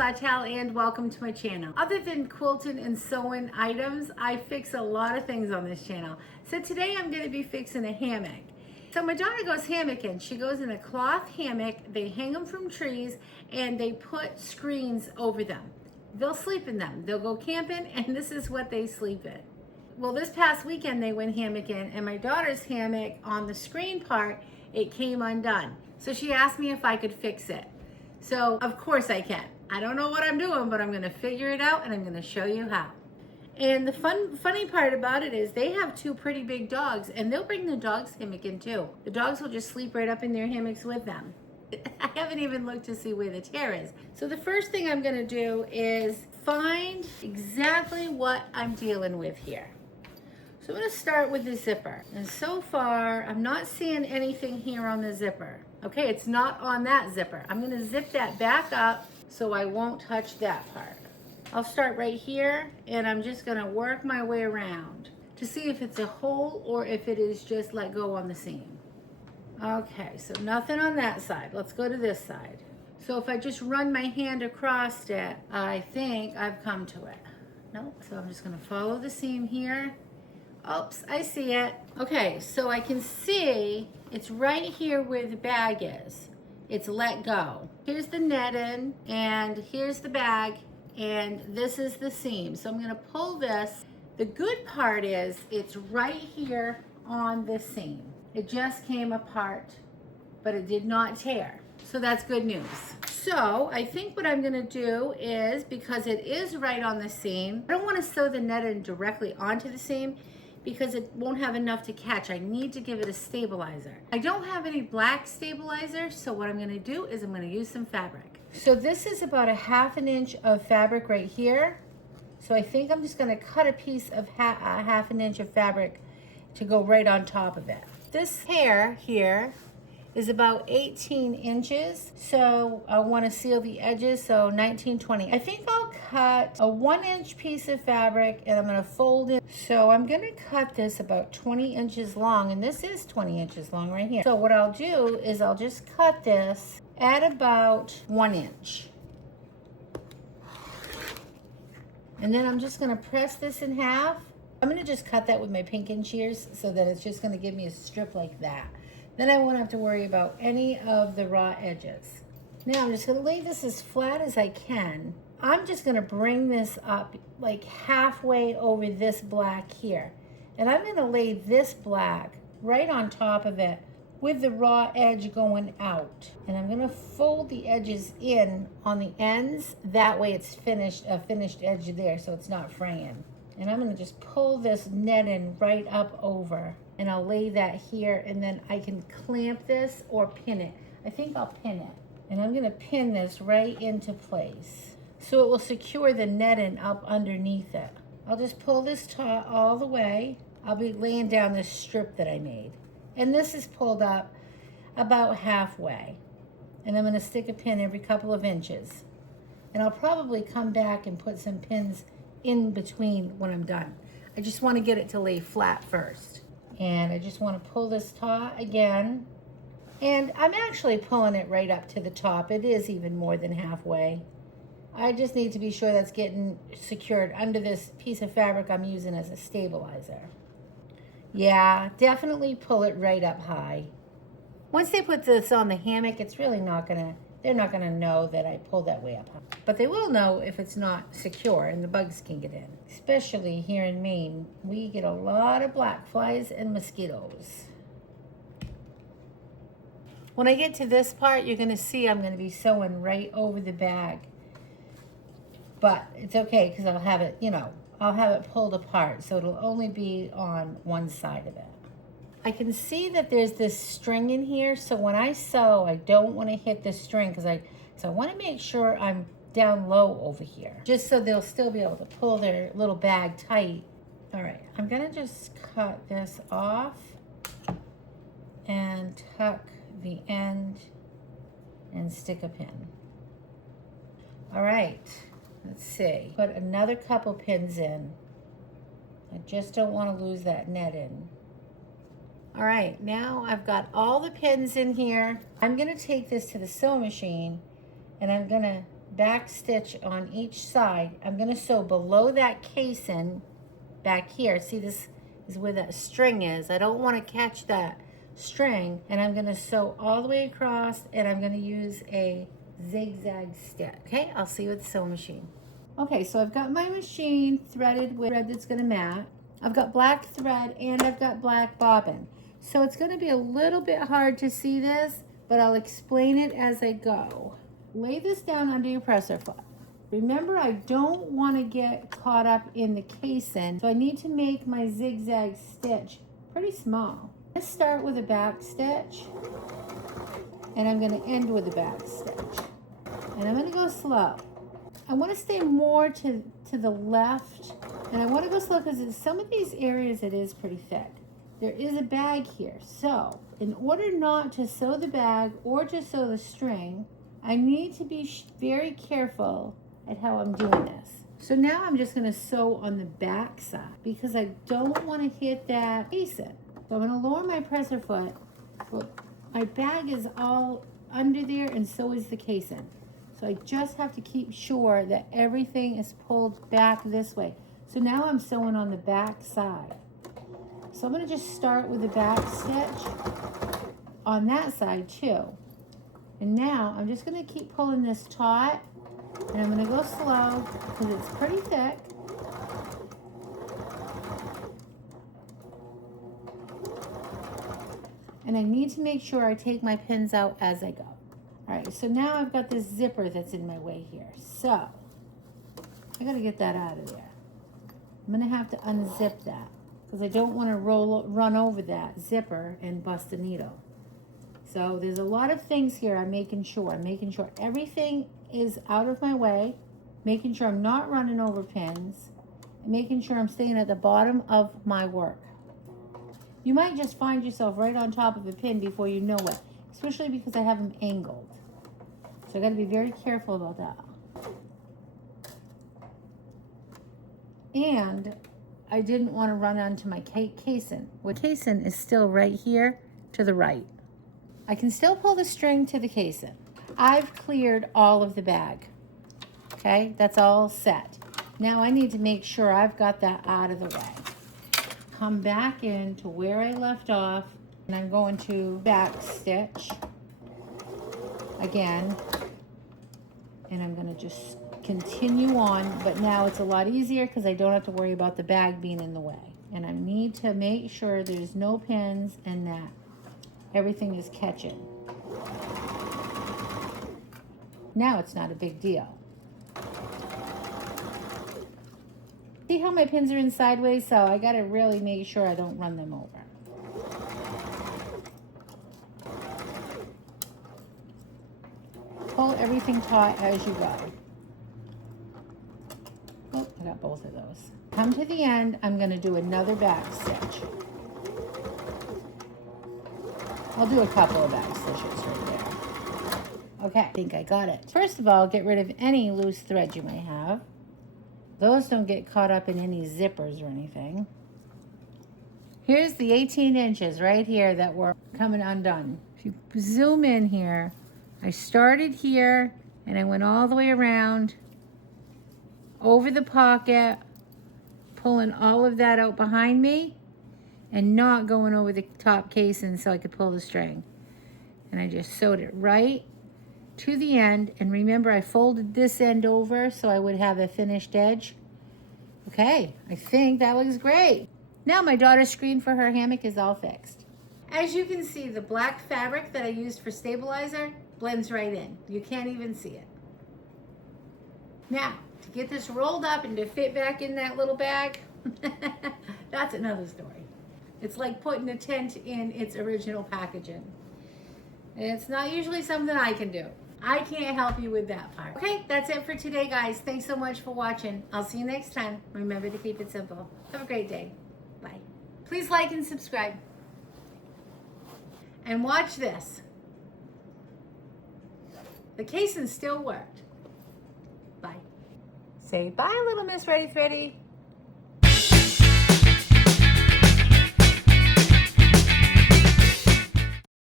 Sawtelle and welcome to my channel. Other than quilting and sewing items, I fix a lot of things on this channel. So today I'm going to be fixing a hammock. So my daughter goes hammocking. She goes in a cloth hammock. They hang them from trees and they put screens over them. They'll sleep in them. They'll go camping and this is what they sleep in. Well, this past weekend they went hammocking and my daughter's hammock on the screen part, it came undone. So she asked me if I could fix it. So of course I can. I don't know what I'm doing, but I'm gonna figure it out and I'm gonna show you how. And the funny part about it is they have two pretty big dogs and they'll bring the dogs hammock in too. The dogs will just sleep right up in their hammocks with them. I haven't even looked to see where the tear is. So the first thing I'm gonna do is find exactly what I'm dealing with here. So I'm gonna start with the zipper. And so far, I'm not seeing anything here on the zipper. Okay, it's not on that zipper. I'm gonna zip that back up so I won't touch that part. I'll start right here and I'm just gonna work my way around to see if it's a hole or if it is just let go on the seam. Okay, so nothing on that side. Let's go to this side. So if I just run my hand across it, I think I've come to it. Nope, so I'm just gonna follow the seam here. Oops, I see it. Okay, so I can see it's right here where the bag is. It's let go. Here's the netting, and here's the bag, and this is the seam. So I'm gonna pull this. The good part is it's right here on the seam. It just came apart, but it did not tear. So that's good news. So I think what I'm gonna do is, because it is right on the seam, I don't wanna sew the netting directly onto the seam because it won't have enough to catch. I need to give it a stabilizer. I don't have any black stabilizer, so what I'm gonna do is I'm gonna use some fabric. So this is about a ½ inch of fabric right here. So I think I'm just gonna cut a piece of ½ inch of fabric to go right on top of it. This hair here is about 18 inches. So I wanna seal the edges, so 19, 20. I think I'll cut a 1-inch piece of fabric and I'm gonna fold it. So I'm gonna cut this about 20 inches long, and this is 20 inches long right here. So what I'll do is I'll just cut this at about 1 inch. And then I'm just gonna press this in half. I'm gonna just cut that with my pinking shears so that it's just gonna give me a strip like that. Then I won't have to worry about any of the raw edges. Now I'm just gonna lay this as flat as I can. I'm just gonna bring this up like halfway over this black here. And I'm gonna lay this black right on top of it with the raw edge going out. And I'm gonna fold the edges in on the ends. That way it's finished, a finished edge there so it's not fraying. And I'm gonna just pull this netting right up over and I'll lay that here and then I can clamp this or pin it. I think I'll pin it. And I'm gonna pin this right into place so it will secure the netting up underneath it. I'll just pull this taut all the way. I'll be laying down this strip that I made. And this is pulled up about halfway. And I'm gonna stick a pin every couple of inches. And I'll probably come back and put some pins in between when I'm done. I just wanna get it to lay flat first. And I just wanna pull this taut again. And I'm actually pulling it right up to the top. It is even more than halfway. I just need to be sure that's getting secured under this piece of fabric I'm using as a stabilizer. Yeah, definitely pull it right up high. Once they put this on the hammock, it's really not gonna, they're not gonna know that I pulled that way up high. But they will know if it's not secure and the bugs can get in. Especially here in Maine, we get a lot of black flies and mosquitoes. When I get to this part, you're gonna see I'm gonna be sewing right over the bag. But it's okay, because I'll have it, you know, I'll have it pulled apart, so it'll only be on one side of it. I can see that there's this string in here, so when I sew, I don't wanna hit the string, so I wanna make sure I'm down low over here, just so they'll still be able to pull their little bag tight. All right, I'm gonna just cut this off and tuck the end and stick a pin. All right, let's see. Put another couple pins in. I just don't want to lose that net in. All right, now I've got all the pins in here. I'm gonna take this to the sewing machine and I'm gonna back stitch on each side. I'm gonna sew below that casing back here. See, this is where that string is. I don't wanna catch that string, and I'm gonna sew all the way across, and I'm gonna use a zigzag stitch. Okay, I'll see you at the sewing machine. Okay, so I've got my machine threaded with thread that's gonna mat. I've got black thread and I've got black bobbin. So it's gonna be a little bit hard to see this, but I'll explain it as I go. Lay this down under your presser foot. Remember, I don't wanna get caught up in the casing, so I need to make my zigzag stitch pretty small. Let's start with a back stitch, and I'm gonna end with a back stitch. And I'm gonna go slow. I wanna stay more to the left, and I wanna go slow because in some of these areas it is pretty thick. There is a bag here, so in order not to sew the bag or to sew the string, I need to be very careful at how I'm doing this. So now I'm just gonna sew on the back side because I don't wanna hit that casing. So I'm gonna lower my presser foot, but my bag is all under there and so is the casing. So I just have to keep sure that everything is pulled back this way. So now I'm sewing on the back side. So I'm gonna just start with the back stitch on that side too. And now I'm just gonna keep pulling this taut, and I'm gonna go slow because it's pretty thick. And I need to make sure I take my pins out as I go. All right, so now I've got this zipper that's in my way here. So I gotta get that out of there. I'm gonna have to unzip that because I don't wanna run over that zipper and bust a needle. So there's a lot of things here I'm making sure everything is out of my way, making sure I'm not running over pins, and making sure I'm staying at the bottom of my work. You might just find yourself right on top of a pin before you know it, especially because I have them angled. So I gotta be very careful about that. And I didn't wanna run onto my casing. The casing is still right here to the right. I can still pull the string to the casing. I've cleared all of the bag, okay? That's all set. Now I need to make sure I've got that out of the way. Come back in to where I left off, and I'm going to back stitch again, and I'm gonna just continue on, but now it's a lot easier because I don't have to worry about the bag being in the way. And I need to make sure there's no pins and that everything is catching. Now it's not a big deal. See how my pins are in sideways? So I gotta really make sure I don't run them over. Pull everything taut as you go. Oh, I got both of those. Come to the end, I'm gonna do another back stitch. I'll do a couple of back stitches right there. Okay, I think I got it. First of all, get rid of any loose thread you may have. Those don't get caught up in any zippers or anything. Here's the 18 inches right here that were coming undone. If you zoom in here, I started here and I went all the way around over the pocket, pulling all of that out behind me and not going over the top casing so I could pull the string. And I just sewed it right to the end. And remember, I folded this end over so I would have a finished edge. Okay, I think that looks great. Now my daughter's screen for her hammock is all fixed. As you can see, the black fabric that I used for stabilizer blends right in. You can't even see it. Now, to get this rolled up and to fit back in that little bag, that's another story. It's like putting a tent in its original packaging. It's not usually something I can do. I can't help you with that part. Okay, that's it for today, guys. Thanks so much for watching. I'll see you next time. Remember to keep it simple. Have a great day. Bye. Please like and subscribe. And watch this. The casing still worked. Bye. Say bye, little Miss Ready Thready.